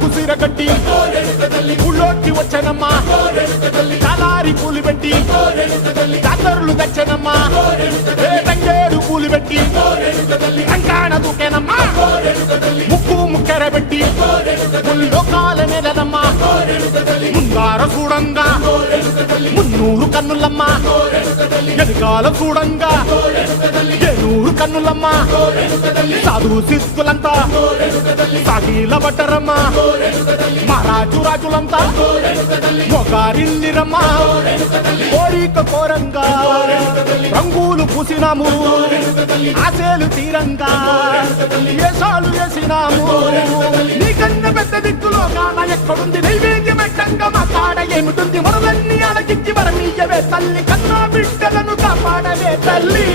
కుసిరగట్టి ఊళ్ళోకి వచ్చనమ్మా చాలారి పూలు పెట్టి జాతరలు తెచ్చనమ్మా తంగేడు పూలు పెట్టి కంకాణ దూకేనమ్మా ముక్కు ముక్కెర పెట్టి ముల్లోకాల నెలనమ్మా ముందార చూడంగా మున్నూరు కన్నులమ్మా ఎదుగాల చూడంగా ఏనూరు కన్నులమ్మా సాధు సిద్ధులంతా సాగిల బట్టరమ్మా మహారాజు రాజులంతా మొగారిల్లిరమ్మా కోరిక కోరంగా రంగులు పూసినాము ఆశలు తీరంగా వేషాలు వేసినాము నీకన్నా పెద్ద దిక్కులో కాన ఎక్కడుంది నైవేద్యం ఎట్టంగా మా కాడ ఏమిటుంది మొదలన్నీ అలకించి వరమీయవే తల్లి కన్నా బిడ్డలను కాపాడవే తల్లి